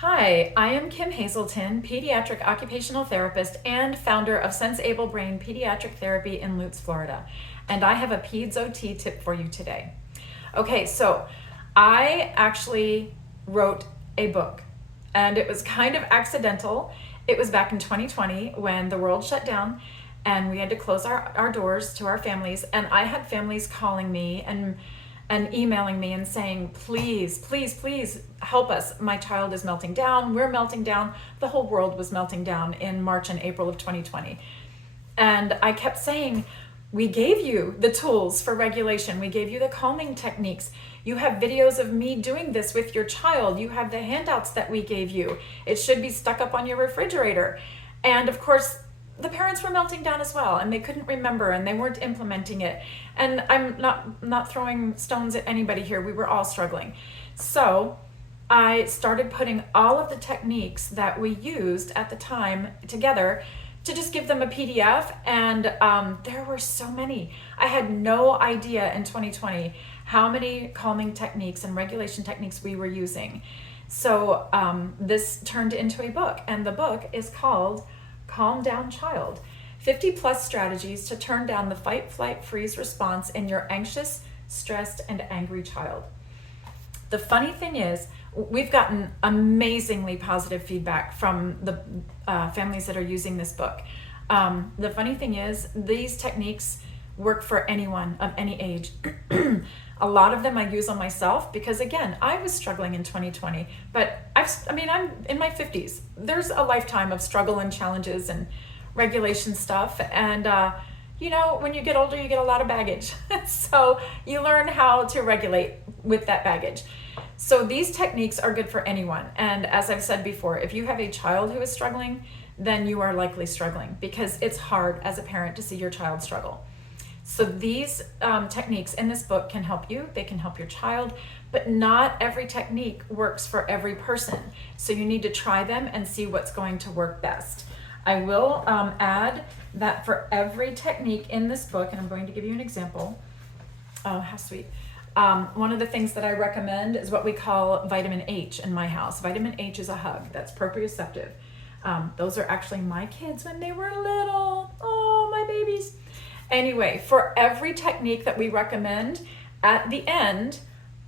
Hi, I am Kim Hazelton, pediatric occupational therapist and founder of Sense Able Brain Pediatric Therapy in Lutz, Florida. And I have a Peds OT tip for you today. Okay, so I actually wrote a book, and it was kind of accidental. It was back in 2020 when the world shut down and we had to close our doors to our families. And I had families calling me and emailing me and saying, please, please, please help us. My child is melting down. We're melting down. The whole world was melting down in March and April of 2020. And I kept saying, we gave you the tools for regulation. We gave you the calming techniques. You have videos of me doing this with your child. You have the handouts that we gave you. It should be stuck up on your refrigerator. And of course, the parents were melting down as well, and they couldn't remember and they weren't implementing it. And I'm not throwing stones at anybody here. We were all struggling. So I started putting all of the techniques that we used at the time together to just give them a PDF. And there were so many. I had no idea in 2020 how many calming techniques and regulation techniques we were using. So this turned into a book, and the book is called Calm Down Child, 50 plus strategies to turn down the fight, flight, freeze response in your anxious, stressed, and angry child. The funny thing is, we've gotten amazingly positive feedback from the families that are using this book. The funny thing is, these techniques work for anyone of any age. A lot of them I use on myself because, again, I was struggling in 2020, but I'm in my 50s. There's a lifetime of struggle and challenges and regulation stuff. And, when you get older, you get a lot of baggage. So you learn how to regulate with that baggage. So these techniques are good for anyone. And as I've said before, if you have a child who is struggling, then you are likely struggling because it's hard as a parent to see your child struggle. So these techniques in this book can help you, they can help your child, but not every technique works for every person. So you need to try them and see what's going to work best. I will add that for every technique in this book, and I'm going to give you an example. Oh, how sweet. One of the things that I recommend is what we call vitamin H in my house. Vitamin H is a hug. That's proprioceptive. Those are actually my kids when they were little. Oh, my babies. Anyway, for every technique that we recommend, at the end,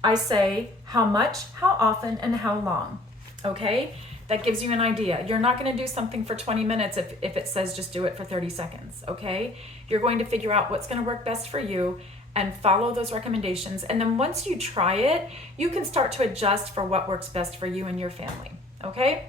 I say how much, how often, and how long, okay? That gives you an idea. You're not gonna do something for 20 minutes if it says just do it for 30 seconds, okay? You're going to figure out what's gonna work best for you and follow those recommendations. And then once you try it, you can start to adjust for what works best for you and your family, okay?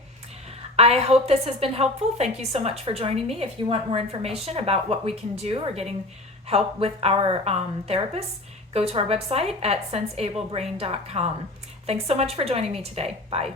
I hope this has been helpful. Thank you so much for joining me. If you want more information about what we can do or getting help with our therapists, go to our website at senseablebrain.com. Thanks so much for joining me today. Bye.